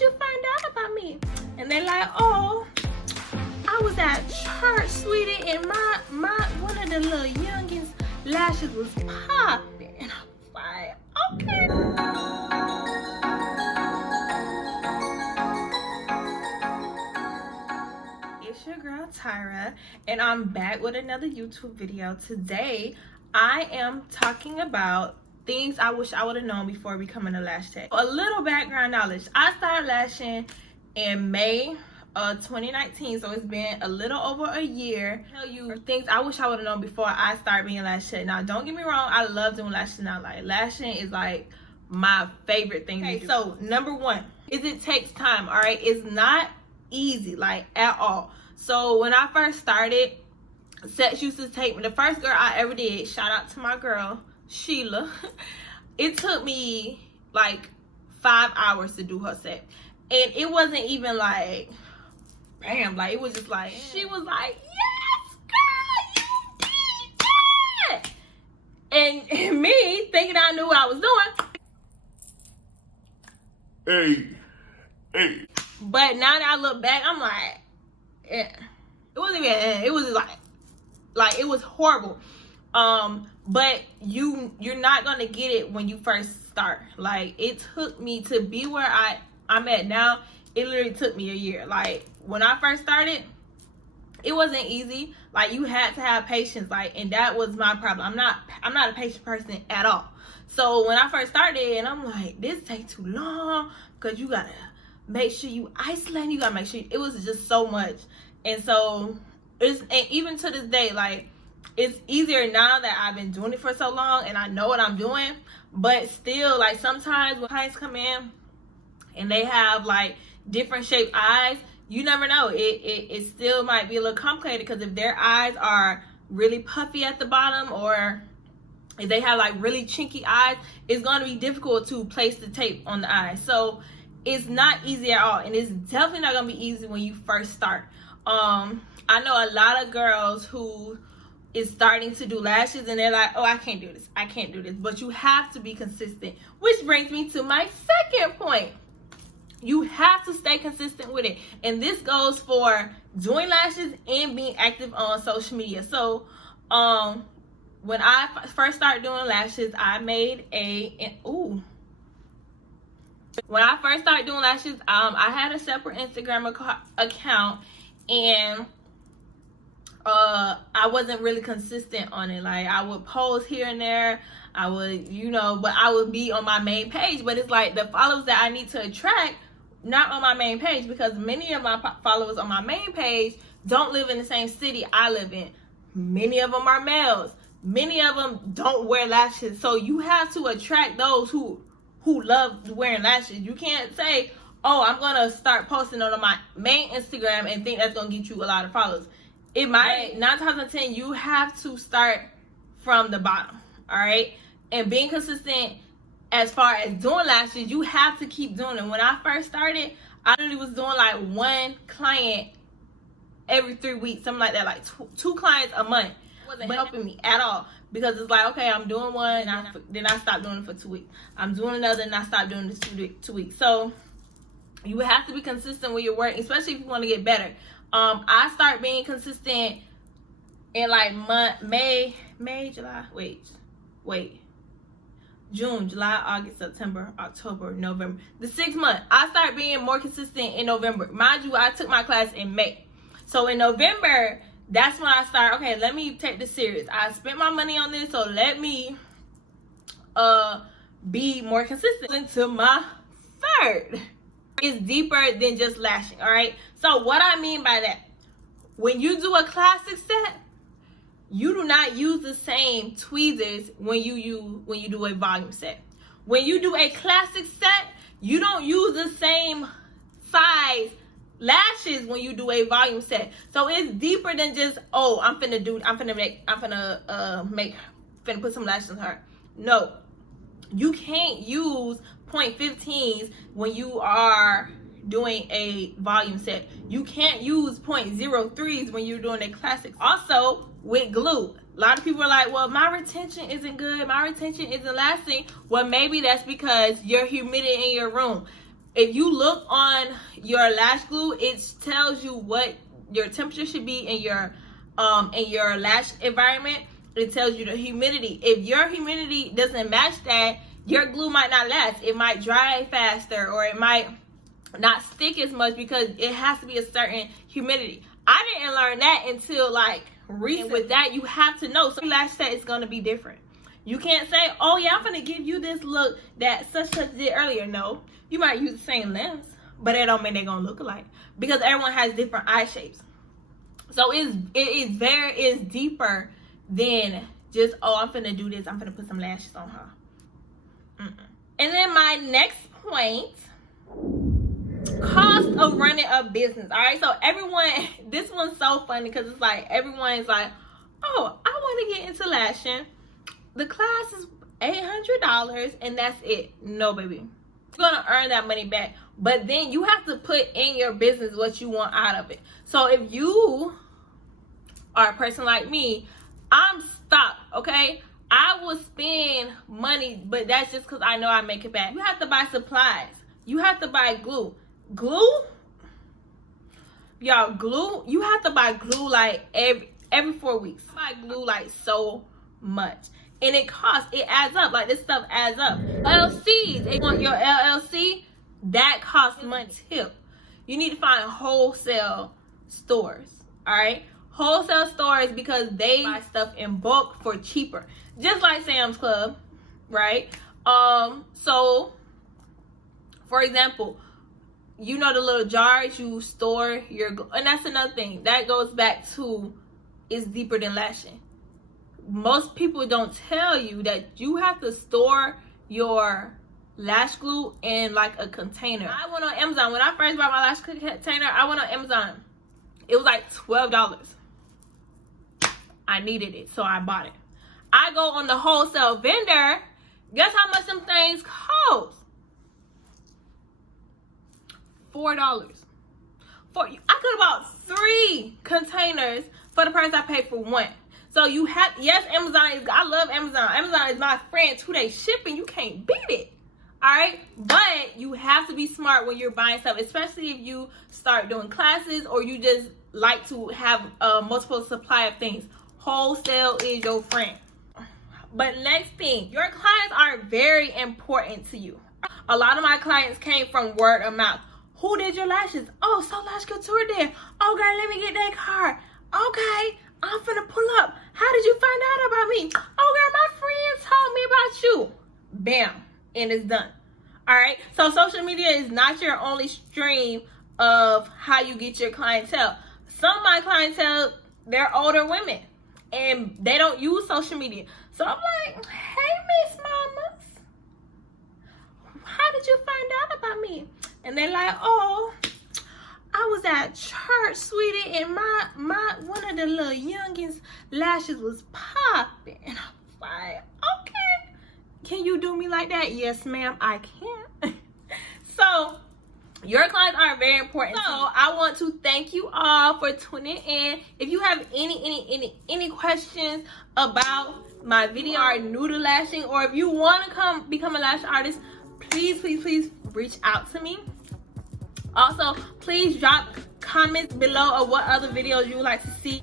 did you find out about me? And they're like, oh, I was at church, sweetie, and my one of the little youngins' lashes was popping. And I was like, okay. It's your girl Tyra, and I'm back with another YouTube video. Today, I am talking about things I wish I would have known before becoming a lash tech. A little background knowledge. I started lashing in May of 2019, so it's been a little over a year. I'll tell you things I wish I would have known before I started being a lash tech. Now, don't get me wrong, I love doing lashes now. Like, lashing is like my favorite thing to do. So, number one is it takes time, all right? It's not easy, like, at all. So, when I first started, sets used to take me. The first girl I ever did, shout out to my girl, Sheila. It took me like 5 hours to do her set. And it wasn't even like, bam, like it was just like, she was like, yes, girl, you did that. And me thinking I knew what I was doing. Hey. But now that I look back, I'm like, yeah. It wasn't even, it was just like it was horrible. But you're not gonna get it when you first start. Like, it took me to be where I'm at now. It literally took me a year. Like, when I first started, it wasn't easy. Like, you had to have patience. Like, and that was my problem. I'm not a patient person at all. So when I first started, and I'm like, this takes too long because you gotta make sure you isolate. You gotta make sure. It was just so much. And so and even to this day, like, it's easier now that I've been doing it for so long and I know what I'm doing. But still, like, sometimes when clients come in and they have like different shaped eyes, you never know. It still might be a little complicated, because if their eyes are really puffy at the bottom, or if they have like really chinky eyes, it's going to be difficult to place the tape on the eye. So it's not easy at all, and it's definitely not going to be easy when you first start. I know a lot of girls who is starting to do lashes and they're like, oh, I can't do this. But you have to be consistent, which brings me to my second point. You have to stay consistent with it, and this goes for doing lashes and being active on social media. So when I first started doing lashes, I made when I first started doing lashes, I had a separate Instagram account, and I wasn't really consistent on it. Like, I would post here and there, I would, but I would be on my main page. But it's like the followers that I need to attract, not on my main page, because many of my followers on my main page don't live in the same city I live in. Many of them are males. Many of them don't wear lashes. So you have to attract those who love wearing lashes. You can't say, oh, I'm gonna start posting on my main Instagram and think that's gonna get you a lot of followers. It might. 9 times out of 10, you have to start from the bottom, all right? And being consistent as far as doing lashes, you have to keep doing it. When I first started, I literally was doing like one client every 3 weeks, something like that, like two clients a month. It wasn't helping me at all, because it's like, okay, I'm doing one, and then I stopped doing it for 2 weeks. I'm doing another, and I stopped doing this 2 weeks. So you have to be consistent with your work, especially if you want to get better. I start being consistent in like June, July, August, September, October, November. The 6th month, I start being more consistent in November. Mind you, I took my class in May. So in November, that's when I start, okay, let me take this serious. I spent my money on this, so let me be more consistent. To my third, is deeper than just lashing, all right? So what I mean by that, when you do a classic set, you do not use the same tweezers when you do a volume set. When you do a classic set, you don't use the same size lashes when you do a volume set. So it's deeper than just, oh, I'm finna put some lashes on her. No, you can't use 0.15s when you are doing a volume set. You can't use 0.03s when you're doing a classic. Also, with glue, a lot of people are like, well, my retention isn't good, my retention isn't lasting. Well, maybe that's because your humidity in your room. if you look on your lash glue, it tells you what your temperature should be in your lash environment. It tells you the humidity. If your humidity doesn't match that, your glue might not last. It might dry faster, or it might not stick as much because it has to be a certain humidity. I didn't learn that until like recent. With that, you have to know. So lash set is going to be different. You can't say, oh yeah, I'm going to give you this look that such did earlier. No, you might use the same lens, but it don't mean they're going to look alike, because everyone has different eye shapes. So it is deeper than just, oh, I'm finna do this, I'm finna put some lashes on her. And then my next point, cost of running a business. All right, so everyone, this one's so funny because it's like everyone's like, oh, I want to get into lashing. The class is $800 and that's it. No, baby, you're gonna earn that money back, but then you have to put in your business what you want out of it. So if you are a person like me, I'm stuck, okay? I will spend money, but that's just because I know I make it back. You have to buy supplies. You have to buy glue. Y'all, glue, you have to buy glue like every 4 weeks. I buy glue like so much. And it adds up. Like, this stuff adds up. LLCs, if you want your LLC, that costs money too. You need to find wholesale stores, all right? Wholesale stores, because they buy stuff in bulk for cheaper. Just like Sam's Club, right? So, for example, you know the little jars you store your, and that's another thing. That goes back to, it's deeper than lashing. Most people don't tell you that you have to store your lash glue in like a container. I went on Amazon. When I first bought my lash container, I went on Amazon. It was like $12. I needed it, so I bought it. I go on the wholesale vendor. Guess how much them things cost? $4. I could have bought 3 containers for the price I paid for 1. So you have, yes, Amazon is, I love Amazon. Amazon is my friend. 2-day shipping, you can't beat it. All right, but you have to be smart when you're buying stuff, especially if you start doing classes or you just like to have multiple supply of things. Wholesale is your friend. But next thing, your clients are very important to you. A lot of my clients came from word of mouth. Who did your lashes? Oh, So Lash Couture did. Oh, girl, let me get that card. Okay, I'm finna pull up. How did you find out about me? Oh, girl, my friend told me about you. Bam, and it's done. All right, so social media is not your only stream of how you get your clientele. Some of my clientele, they're older women, and they don't use social media. So I'm like, hey, Miss Mamas, how did you find out about me? And they're like, oh, I was at church, sweetie, and my one of the little youngins' lashes was popping. And I was like, okay, can you do me like that? Yes, ma'am, I can. So your clients are very important. So I want to thank you all for tuning in. If you have any questions about my video, or are new to lashing, or if you want to become a lash artist, please reach out to me. Also, please drop comments below of what other videos you would like to see.